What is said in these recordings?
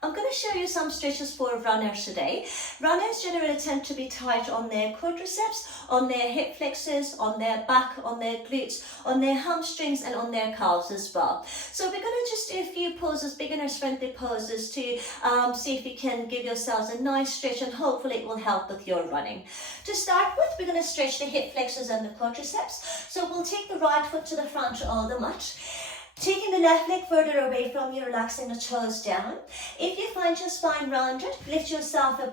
I'm going to show you some stretches for runners today. Runners generally tend to be tight on their quadriceps, on their hip flexors, on their back, on their glutes, on their hamstrings and on their calves as well. So we're going to just do a few poses, beginners friendly poses to see if you can give yourselves a nice stretch and hopefully it will help with your running. To start with, we're going to stretch the hip flexors and the quadriceps. So we'll take the right foot to the front of the mat. Taking the left leg further away from you, relaxing the toes down. If you find your spine rounded, lift yourself a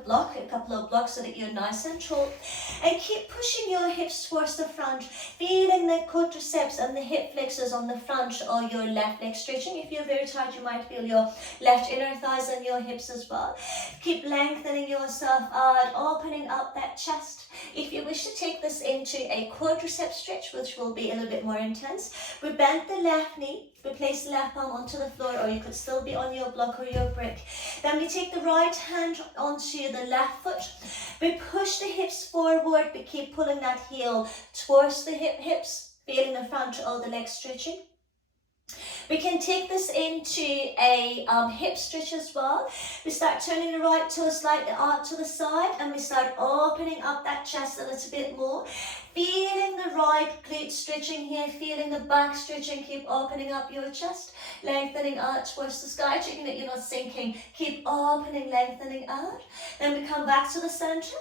couple of blocks so that you're nice and tall. And keep pushing your hips towards the front, feeling the quadriceps and the hip flexors on the front or your left leg stretching. If you're very tight, you might feel your left inner thighs and your hips as well. Keep lengthening yourself out, opening up that chest. If you wish to take this into a quadricep stretch, which will be a little bit more intense, we bend the left knee. We place the left palm onto the floor, or you could still be on your block or your brick. Then we take the right hand onto the left foot. We push the hips forward, we keep pulling that heel towards the hips, feeling the front of the leg stretching. We can take this into a hip stretch as well. We start turning the right toe slightly out to the side and we start opening up that chest a little bit more. Feeling the right glute stretching here, feeling the back stretching, keep opening up your chest, lengthening out towards the sky, checking that you're not sinking, keep opening, lengthening out. Then we come back to the center.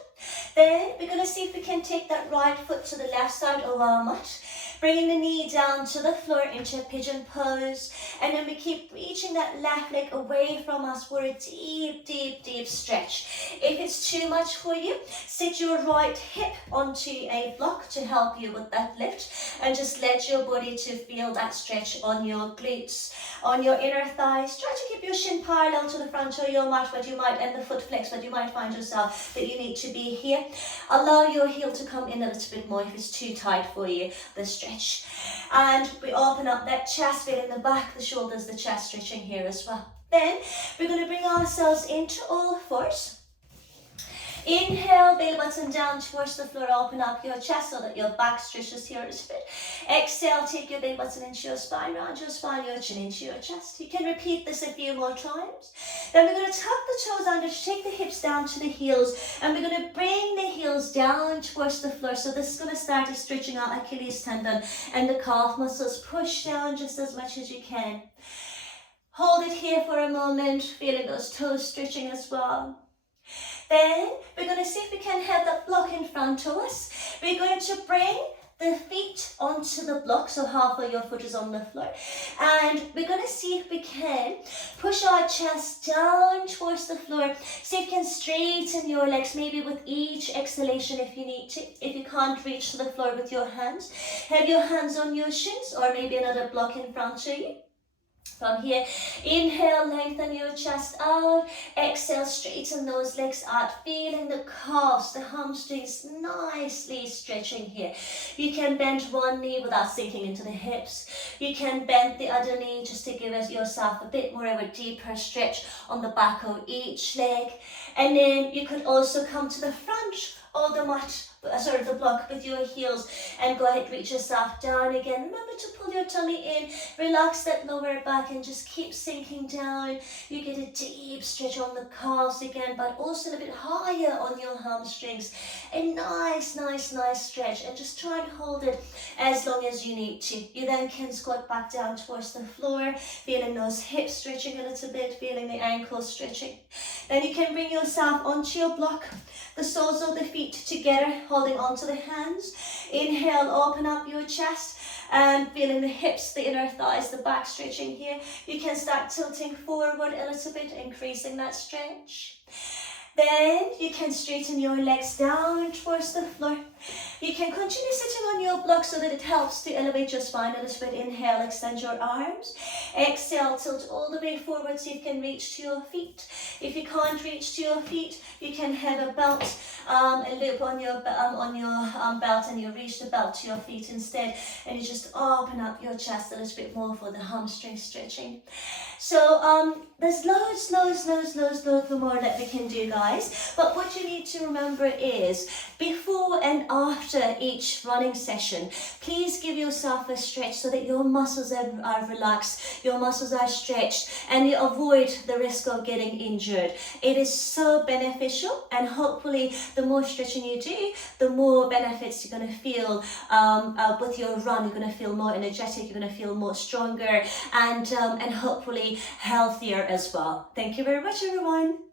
Then we're going to see if we can take that right foot to the left side of our mat, bringing the knee down to the floor into a pigeon pose, and then we keep reaching that left leg away from us for a deep, deep, deep stretch. If it's too much for you, sit your right hip onto a block to help you with that lift, and just let your body to feel that stretch on your glutes, on your inner thighs. Try to keep your shin parallel to the front of your mat, but you might, and the foot flex, but you might find yourself that you need to be here. Allow your heel to come in a little bit more if it's too tight for you, the stretch. And we open up that chest, feeling the back, the shoulders, the chest stretching here as well. Then we're going to bring ourselves into all fours. Inhale, belly button down towards the floor, open up your chest so that your back stretches here a little bit. Exhale, take your belly button into your spine, round your spine, your chin into your chest. You can repeat this a few more times. Then we're going to tuck the toes under, take the hips down to the heels, and we're going to bring the heels down towards the floor. So this is going to start stretching out Achilles tendon and the calf muscles. Push down just as much as you can. Hold it here for a moment, feeling those toes stretching as well. Then we're going to see if we can have that block in front of us. We're going to bring the feet onto the block, so half of your foot is on the floor. And we're going to see if we can push our chest down towards the floor. See if you can straighten your legs, maybe with each exhalation if you need to. If you can't reach to the floor with your hands, have your hands on your shins or maybe another block in front of you. From here, inhale, lengthen your chest out. Exhale, straighten those legs out. Feeling the calves, the hamstrings nicely stretching here. You can bend one knee without sinking into the hips. You can bend the other knee just to give yourself a bit more of a deeper stretch on the back of each leg. And then you could also come to the front of the mat, the block with your heels, and go ahead, reach yourself down again. Remember to pull your tummy in, relax that lower back and just keep sinking down. You get a deep stretch on the calves again, but also a little bit higher on your hamstrings. A nice, nice, nice stretch, and just try and hold it as long as you need to. You then can squat back down towards the floor, feeling those hips stretching a little bit, feeling the ankles stretching. Then you can bring yourself onto your block, the soles of the feet together, holding onto the hands. Inhale, open up your chest and feeling the hips, the inner thighs, the back stretching here. You can start tilting forward a little bit, increasing that stretch. Then you can straighten your legs down towards the floor. You can continue sitting on your block so that it helps to elevate your spine a little bit. Inhale, extend your arms. Exhale, tilt all the way forward so you can reach to your feet. If you can't reach to your feet, you can have a belt, a loop on your belt, and you reach the belt to your feet instead. And you just open up your chest a little bit more for the hamstring stretching. So there's loads more that we can do, guys. exercise. But what you need to remember is before and after each running session, please give yourself a stretch so that your muscles are relaxed, your muscles are stretched, and you avoid the risk of getting injured. It is so beneficial, and hopefully the more stretching you do, the more benefits you're going to feel with your run. You're going to feel more energetic, you're going to feel more stronger, and hopefully healthier as well. Thank you very much, everyone.